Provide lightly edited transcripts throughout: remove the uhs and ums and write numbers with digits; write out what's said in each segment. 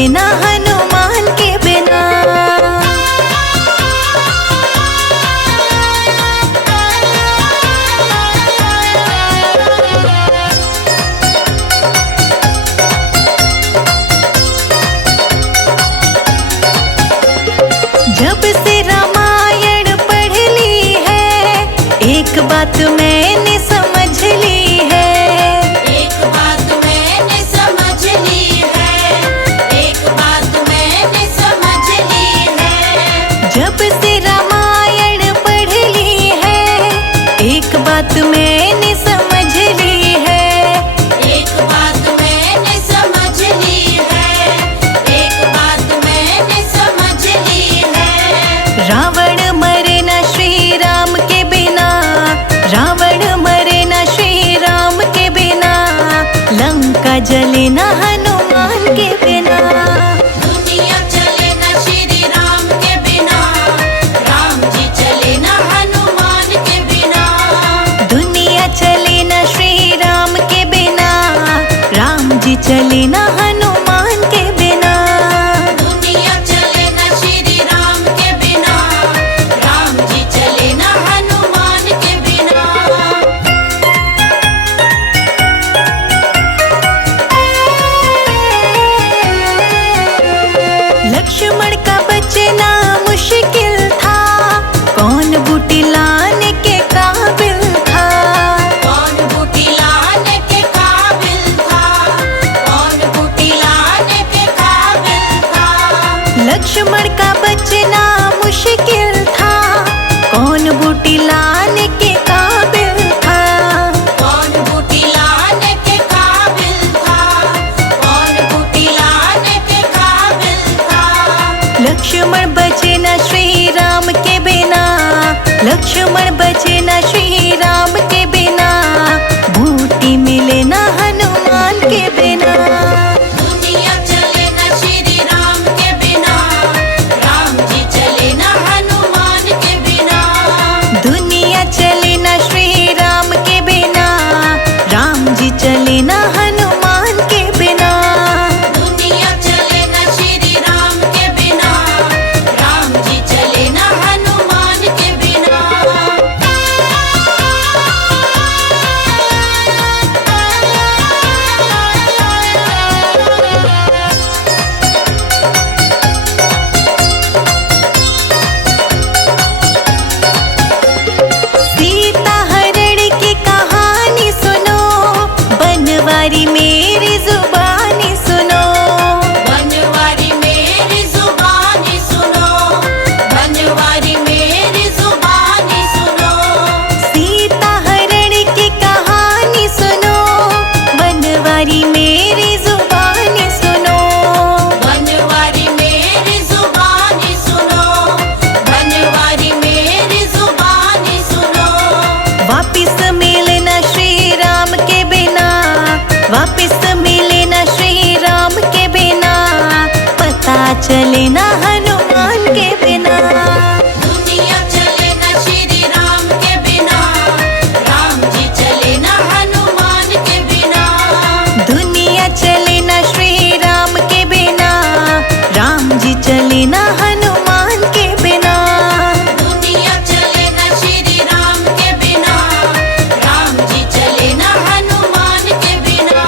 चले ना हनुमान के बिना। जब से रामायण पढ़ ली है, एक बात मैंने समझ ली है। एक बात मैंने समझ ली है, एक बात मैंने समझ ली है। जब से रामायण पढ़ ली है, एक बात मैंने समझ ली है। एक बात मैंने समझ ली है, एक बात मैंने समझ ली है। रावण मरे न श्री राम के बिना, रावण मरे न श्री राम के बिना, लंका जले न हनुमान के बिना। दुनिया चले न श्री राम के बिना, राम जी चले न हनुमान के बिना। दुनिया चले न श्री राम के बिना, राम जी चले न हनुमान के बिना। दुनिया चले न श्री राम के बिना, राम जी चले न हनुमान के बिना। लक्ष्मण का बचना मुश्किल था, कौन बूटी लाने के काबिल था। कौन बूटी लाने के काबिल था, कौन बूटी लाने के काबिल था। लक्ष्मण का बचना मुश्किल था, कौन बूटी लाने के काबिल था। कौन बूटी लाने के काबिल था, कौन बूटी लाने के काबिल था। लक्ष्मण बचे न श्री राम के बिना, लक्ष्मण बचे न श्री राम के बिना, बूटी मिले न हनुमान के बिना। दुनिया चले न श्री राम के बिना, राम जी चले न हनुमान के बिना। दुनिया चले न श्री राम के बिना, राम जी चले न हनुमान के बिना। दुनिया चले न श्री राम के बिना, राम जी चले न हनुमान के बिना। सीता हरण की कहानी सुनो, बनवारी मेरी जुबानी सुनो। बनवारी मेरी जुबानी सुनो, बनवारी मेरी जुबानी सुनो। सीता हरण की कहानी सुनो, बनवारी मेरी जुबानी सुनो। बनवारी मेरी जुबानी सुनो, बनवारी मेरी जुबानी सुनो। वापिस मिले न श्री राम के बिना, वापिस मिले न श्री राम के बिना, पता चले न हनुमान के बिना। दुनिया चले न श्री राम के बिना, राम जी चले न हनुमान के बिना। दुनिया चले न श्री राम के बिना, राम जी चले न हनुमान के बिना। दुनिया चले न श्री राम के बिना, राम जी चले न हनुमान के बिना।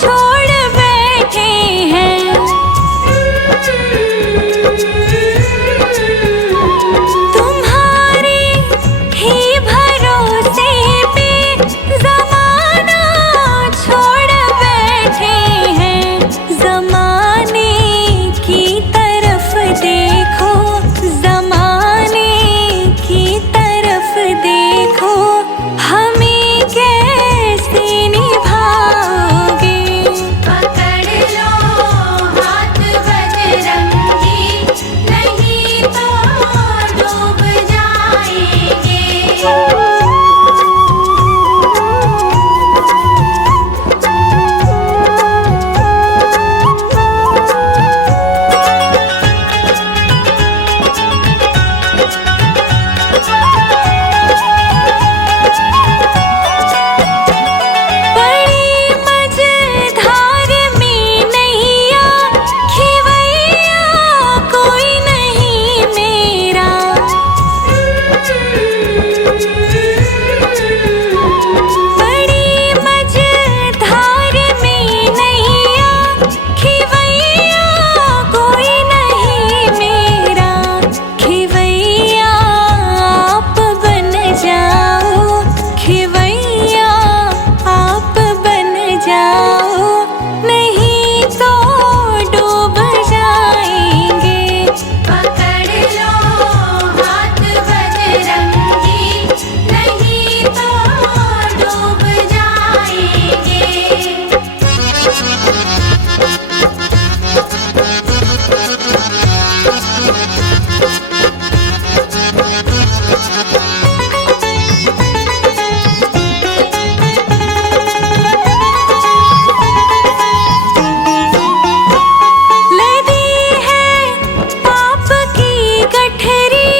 छोड़ बैठे हैं। तुम्हारे ही भरोसे पे ज़माना छोड़ बैठे हैं। ज़माने की तरफ देखो, ज़माने की तरफ देखो, हमें कैसे निभाओगे। पकड़ लो हाथ बजरंगी, नहीं तो डूब जाएंगे। बड़ी मझधार में नैया, खिवैया कोई नहीं मेरा। बड़ी मझधार में नैया, खिवैया कोई नहीं मेरा। खिवैया आप बन जाओ, खिवैया आप बन जाओ, नहीं तो डूब जाएंगे। पकड़ लो हाथ बजरंगी, नहीं तो डूब जाएंगे। लदी है पाप की गठरी,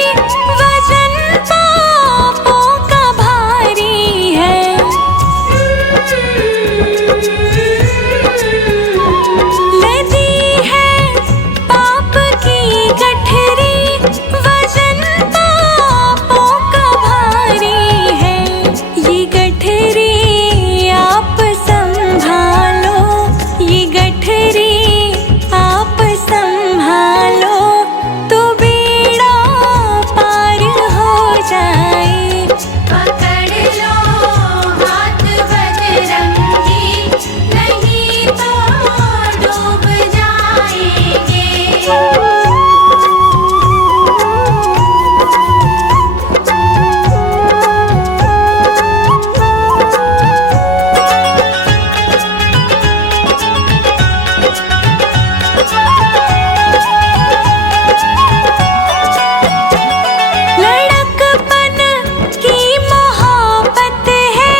वजन पापों का भारी है। लदी है पाप की गठरी, वजन पापों का भारी है। ये गठरी आप संभालो, ये गठरी आप संभालो, तो बेड़ा पार हो जाए। पकड़ लो हाथ बजरंगी, नहीं तो डूब जाएंगे। लड़कपन की मोहब्बत है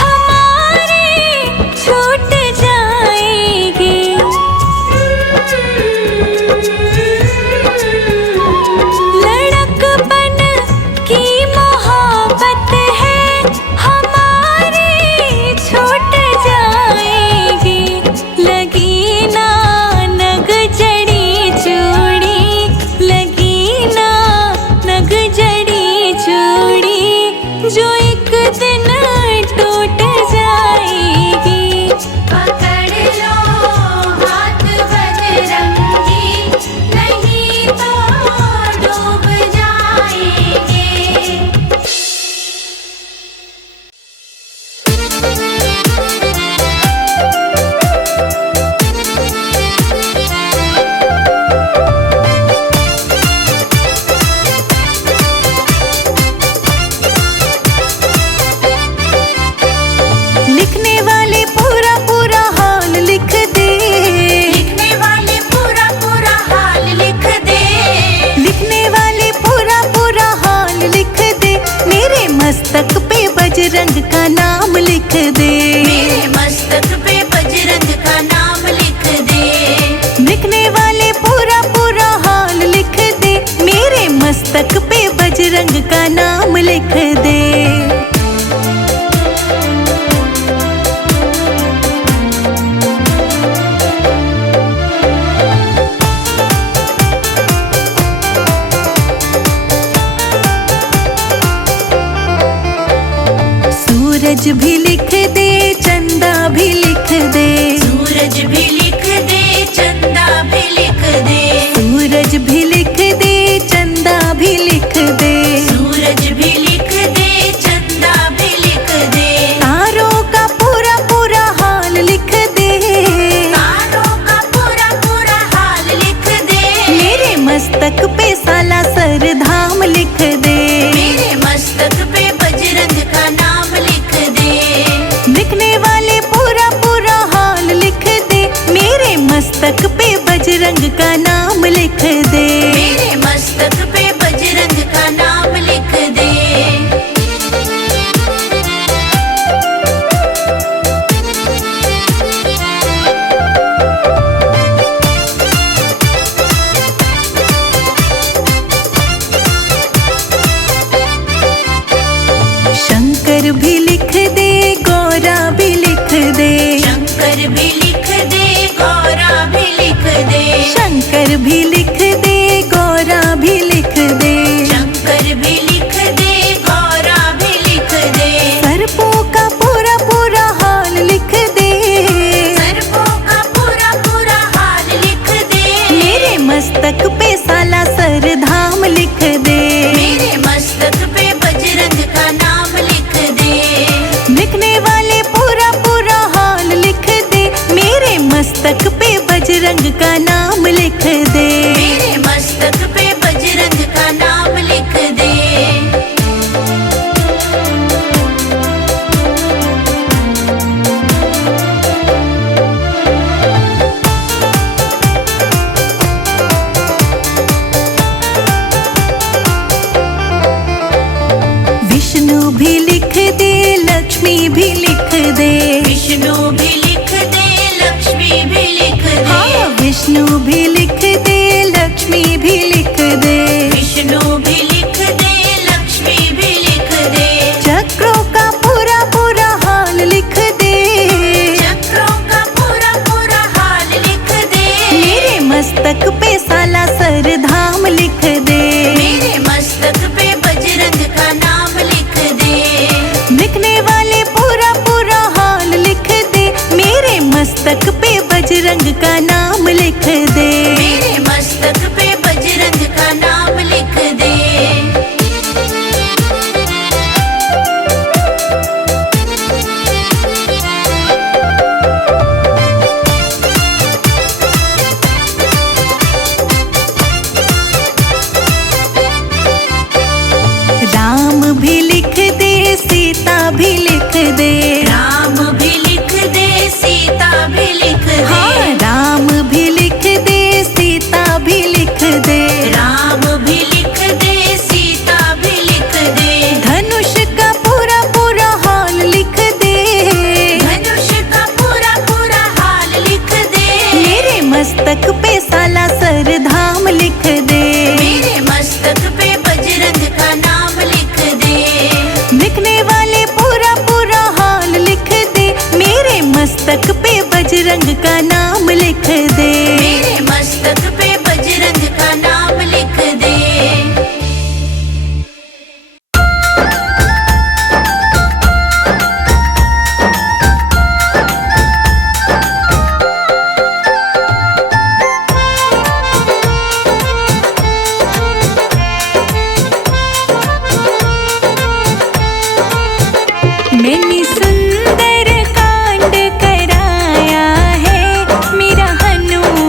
हमारी, छूट जाएगी। लड़कपन की मोहब्बत है हमारी, छूट जाएगी। लगी ना नग जड़ी चूड़ी, लगी ना नग जड़ी चूड़ी, जो एक दिन टूट जाएगी। पकड़ लो हाथ बजरंगी, नहीं तो डूब जाएंगे। लिखने वाले पूरा पूरा हाल लिख दे, लिखने वाले पूरा पूरा हाल लिख दे। लिखने वाले पूरा पूरा हाल लिख दे, मेरे मस्तक पे बजरंग का नाम लिख दे। मेरे मस्तक पे बजरंग का नाम लिख दे। लिखने वाले पूरा पूरा हाल लिख दे, मेरे मस्तक पे बजरंग का नाम लिख दे। सूरज भी लिख दे, चंदा भी लिख दे। भी लिख दे चंदा भी लिख दे, सूरज भी लिख दे चंदा भी लिख दे, सूरज भी लिख दे चंदा भी लिख दे, तारों का पूरा पूरा हाल लिख दे, तारों का पूरा पूरा हाल लिख दे, मेरे मस्तक पे साला सरधाम लिख दे, मेरे मस्तक पे बजरंग का नाम लिख दे, लिखने वाले पूरा पूरा हाल लिख दे, मेरे मस्तक पे बजरंग का नाम लिख दे, मेरे मस्तक पे बजरंग का नाम लिख दे। शंकर भी लिख दे गौरा भी लिख दे, शंकर भी लिख दे गौरा भी लिख दे, शंकर भी लिख दे गौरा भी लिख दे, शंकर भी लिख दे गौरा भी लिख दे, सर्पों का पूरा पूरा हाल लिख दे, सर्पों का पूरा पूरा हाल लिख दे, मेरे मस्तक पे साला सरधाम लिख दे, मेरे मस्तक पे बजरंग का नाम लिख दे, लिखने वाले पूरा पूरा हाल लिख दे, मेरे मस्तक पे बजरंग का नाम लिख दे, मेरे मस्तक पे बजरंग का नाम लिख दे। विष्णु भी लिख दे लक्ष्मी भी लिख दे, विष्णु भी लिख दे लक्ष्मी भी लिख दे, हाँ विष्णु भी लिख दे लक्ष्मी भी लिख दे, विष्णु भी लिख दे लक्ष्मी भी लिख दे, चक्रों का पूरा पूरा हाल लिख दे, चक्रों का पूरा पूरा हाल लिख दे, मेरे मस्तक पे साला सरधाम लिख दे, मेरे मस्तक पे बजरंग का नाम लिख दे, लिखने वाले पूरा पूरा हाल लिख दे, मेरे मस्तक पे बजरंग का नाम लिख दे, मेरे मस्तक पे बजरंग का नाम लिख दे। राम भी लिख दे सीता भी लिख दे, राम भी लिख दे सीता भी लिख दे, हाँ राम भी लिख दे सीता भी लिख दे, राम भी लिख दे सीता भी लिख दे, धनुष का पूरा पूरा हाल लिख दे, धनुष का पूरा पूरा हाल लिख दे, मेरे मस्तक पे साला सरधाम लिख दे, मेरे मस्तक पे बजरंग का नाम लिख दे, लिखने वाले पूरा पूरा हाल लिख दे, मेरे मस्तक पे बजरंग का नाम लिख दे, मेरे मस्तक पे बजरंग का नाम लिख दे। मैंने सुंदर कांड कराया है, मेरा हनुमान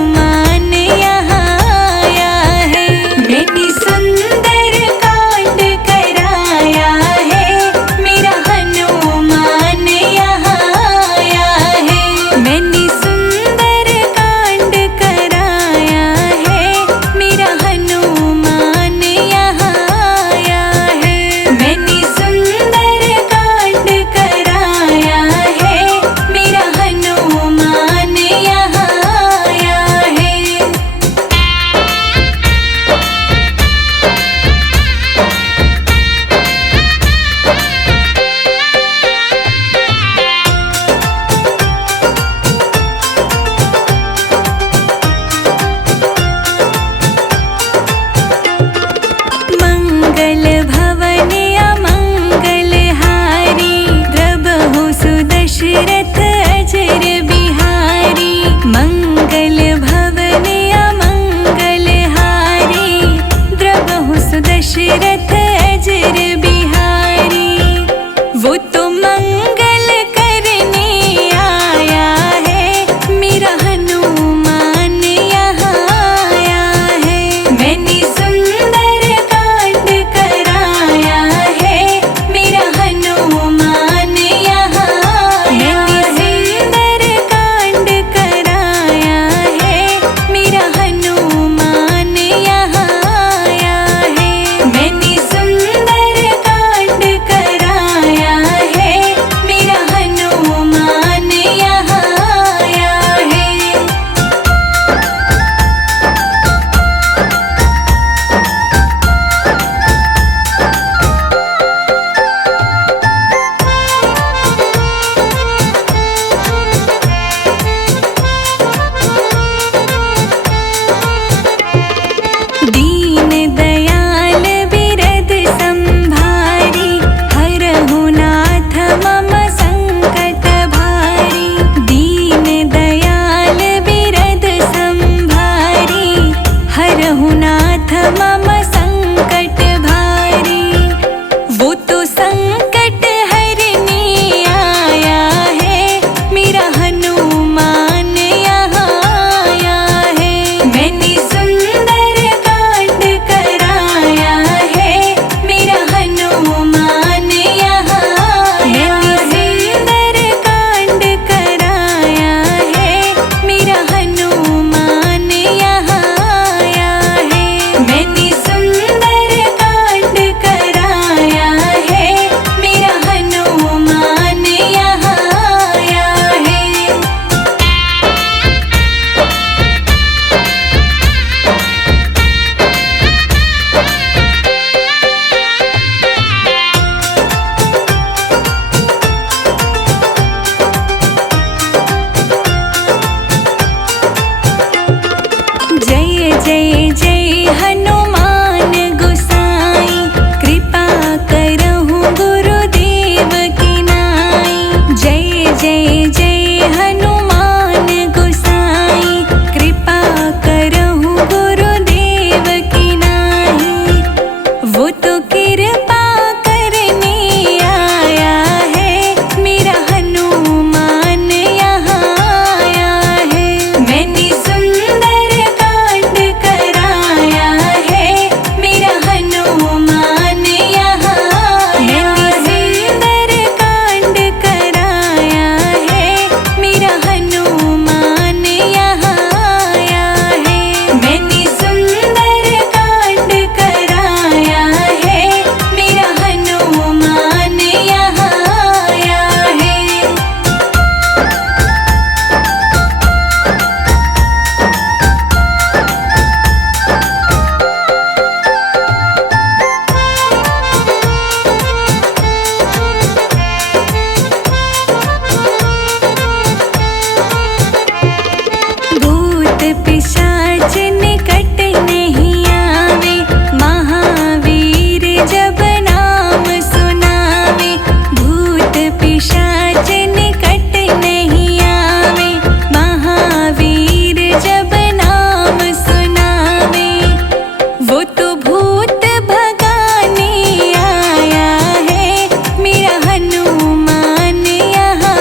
पिशाच निकट नहीं आवे, महावीर जब नाम सुनावे। भूत पिशाच निकट नहीं आवे, महावीर जब नाम सुनावे। वो तो भूत भगाने आया है, मेरा हनुमान यहाँ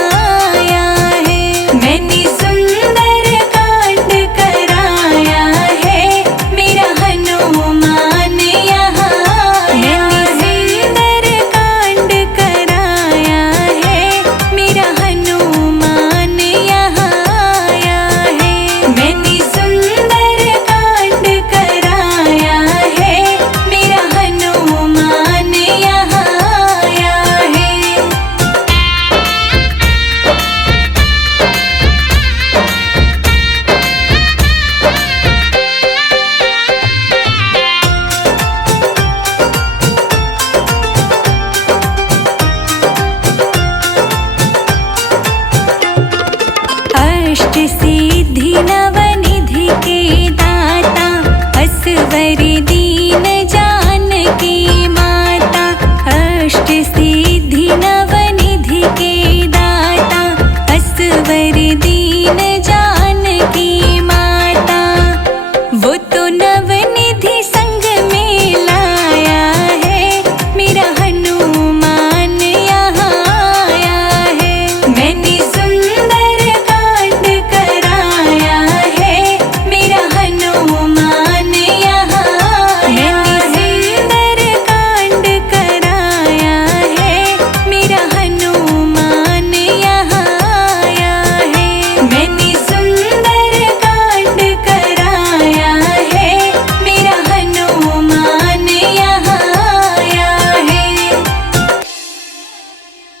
आया है। मैंने सुंदर कांड कराया है, मेरा हनुमान यहाँ आया है। मैंने सुंदर कांड कराया है, मेरा हनुमान यहाँ आया है। मैंने सुंदर कांड कराया है, मेरा हनुमान यहाँ आया है। अष्ट सिद्धि नवनिधि के दाता, असवर दीन जानकी माता। अष्ट सिद्धि नवनिधि के दाता, असवर दीन